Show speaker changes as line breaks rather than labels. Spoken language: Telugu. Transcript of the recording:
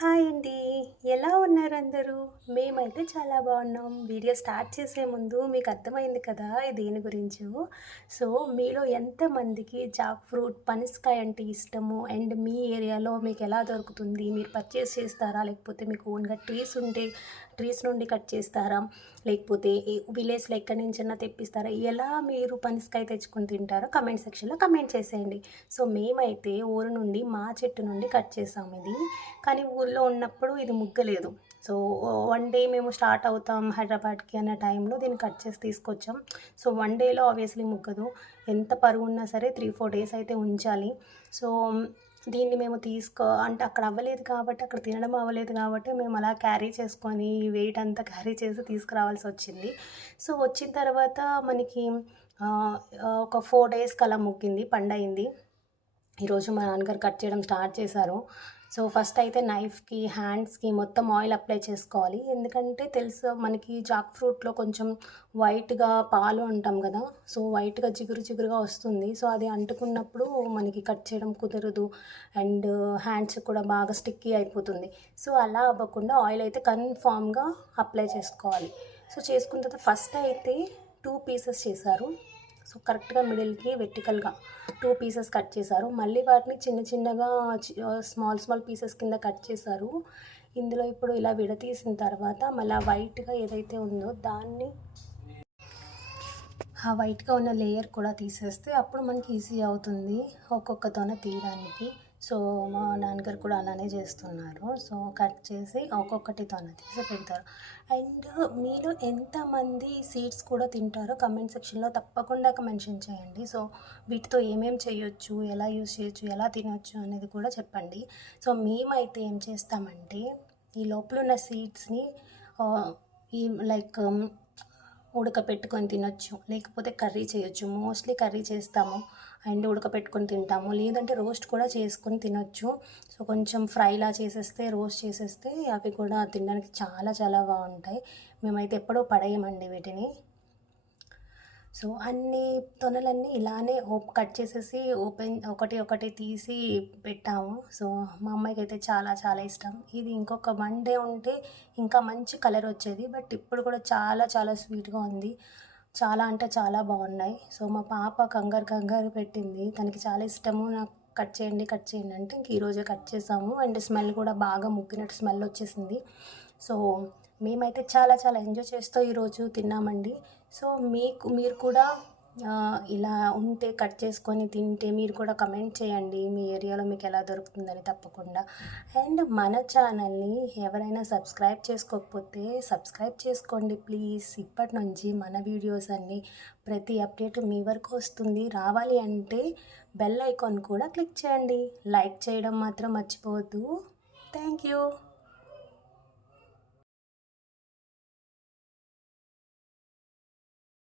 హాయ్ అండి. ఎలా ఉన్నారు అందరూ మేమైతే చాలా బాగున్నాం. వీడియో స్టార్ట్ చేసే ముందు మీకు అర్థమైంది కదా దేని గురించి? సో మీలో ఎంతమందికి జాక్ ఫ్రూట్ పనసకాయ అంటే ఇష్టము? అండ్ మీ ఏరియాలో మీకు ఎలా దొరుకుతుంది? మీరు పర్చేస్ చేస్తారా? లేకపోతే మీకు ఓన్గా ట్రీస్ ఉంటే ట్రీస్ నుండి కట్ చేస్తారా? లేకపోతే విలేజ్లో ఎక్కడి నుంచైనా తెప్పిస్తారా? ఎలా మీరు పనసకాయ తెచ్చుకొని తింటారో కమెంట్ సెక్షన్లో కమెంట్ చేసేయండి. సో మేమైతే ఊరు నుండి మా చెట్టు నుండి కట్ చేసాం ఇది. కానీ ఊరు స్కూల్లో ఉన్నప్పుడు ఇది ముగ్గలేదు. సో వన్ డే మేము స్టార్ట్ అవుతాం హైదరాబాద్కి అన్న టైంలో దీన్ని కట్ చేసి తీసుకొచ్చాం. సో వన్ డేలో ఆబ్వియస్లీ ముగ్గదు. ఎంత పరుగు ఉన్నా సరే త్రీ ఫోర్ డేస్ అయితే ఉంచాలి. సో దీన్ని మేము తీసుకో అంటే అక్కడ అవ్వలేదు కాబట్టి అక్కడ తినడం అవ్వలేదు కాబట్టి మేము అలా క్యారీ చేసుకొని వెయిట్ అంతా క్యారీ చేసి తీసుకురావాల్సి వచ్చింది. సో వచ్చిన తర్వాత మనకి ఒక ఫోర్ డేస్కి అలా ముగ్గింది పండయింది. ఈరోజు మా నాన్నగారు కట్ చేయడం స్టార్ట్ చేశారు. సో ఫస్ట్ అయితే నైఫ్కి హ్యాండ్స్కి మొత్తం ఆయిల్ అప్లై చేసుకోవాలి. ఎందుకంటే తెలుసు మనకి జాక్ ఫ్రూట్లో కొంచెం వైట్గా పాలు అంటాం కదా సో వైట్గా జిగురు జిగురుగా వస్తుంది. సో అది అంటుకున్నప్పుడు మనకి కట్ చేయడం కుదరదు అండ్ హ్యాండ్స్ కూడా బాగా స్టిక్కీ అయిపోతుంది. సో అలా అవ్వకుండా ఆయిల్ అయితే కన్ఫామ్గా అప్లై చేసుకోవాలి. సో చేసుకున్న తర్వాత ఫస్ట్ అయితే టూ పీసెస్ చేశారు. సో కరెక్ట్గా మిడిల్కి వెర్టికల్గా టూ పీసెస్ కట్ చేశారు. మళ్ళీ వాటిని చిన్న చిన్నగా స్మాల్ స్మాల్ పీసెస్ కింద కట్ చేశారు. ఇందులో ఇప్పుడు ఇలా విడతీసిన తర్వాత మళ్ళీ వైట్గా ఏదైతే ఉందో దాన్ని ఆ వైట్గా ఉన్న లేయర్ కూడా తీసేస్తే అప్పుడు మనకి ఈజీ అవుతుంది ఒక్కొక్కతోనే తీయడానికి. సో మా నాన్నగారు కూడా అలానే చేస్తున్నారు. సో కట్ చేసి ఒక్కొక్కటితోనే తీసి పెడతారు. అండ్ మీరు ఎంతమంది సీడ్స్ కూడా తింటారో కమెంట్ సెక్షన్లో తప్పకుండా మెన్షన్ చేయండి. సో వీటితో ఏమేమి చేయొచ్చు ఎలా యూస్ చేయొచ్చు ఎలా తినొచ్చు అనేది కూడా చెప్పండి. సో మేమైతే ఏం చేస్తామంటే ఈ లోపల ఉన్న సీడ్స్ని ఈ లైక్ ఉడకపెట్టుకొని తినొచ్చు. లేకపోతే కర్రీ చేయొచ్చు. మోస్ట్లీ కర్రీ చేస్తాము. అండ్ ఉడకపెట్టుకొని తింటాము. లేదంటే రోస్ట్ కూడా చేసుకొని తినొచ్చు. సో కొంచెం ఫ్రైలా చేసేస్తే రోస్ట్ చేసేస్తే అవి కూడా తినడానికి చాలా చాలా బాగుంటాయి. మేమైతే ఎప్పుడూ పడేయమండి వీటిని. సో అన్ని తొనలన్నీ ఇలానే కట్ చేసేసి ఓపెన్ ఒకటి ఒకటి తీసి పెట్టాము. సో మా అమ్మాయికి అయితే చాలా చాలా ఇష్టం. ఇది ఇంకొక వన్ డే ఉంటే ఇంకా మంచి కలర్ వచ్చేది. బట్ ఇప్పుడు కూడా చాలా చాలా స్వీట్గా ఉంది. చాలా అంటే చాలా బాగున్నాయి. సో మా పాప కంగారు కంగారు పెట్టింది. తనకి చాలా ఇష్టము. నాకు కట్ చేయండి కట్ చేయండి అంటే ఇంక ఈరోజే కట్ చేసాము. అండ్ స్మెల్ కూడా బాగా ముగ్గినట్టు స్మెల్ వచ్చేసింది. సో మేమైతే చాలా చాలా ఎంజాయ్ చేస్తూ ఈరోజు తిన్నామండి. సో మీకు మీరు కూడా ఇలా ఉంటే కట్ చేసుకొని తింటే మీరు కూడా కమెంట్ చేయండి. మీ ఏరియాలో మీకు ఎలా దొరుకుతుందని తప్పకుండా. అండ్ మన ఛానల్ని ఎవరైనా సబ్స్క్రైబ్ చేసుకోకపోతే సబ్స్క్రైబ్ చేసుకోండి ప్లీజ్ ఇప్పటి నుంచి మన వీడియోస్ అన్నీ ప్రతి అప్డేట్ మీ వరకు వస్తుంది. రావాలి అంటే బెల్ ఐకాన్ కూడా క్లిక్ చేయండి. లైక్ చేయడం మాత్రం మర్చిపోవద్దు. Thank you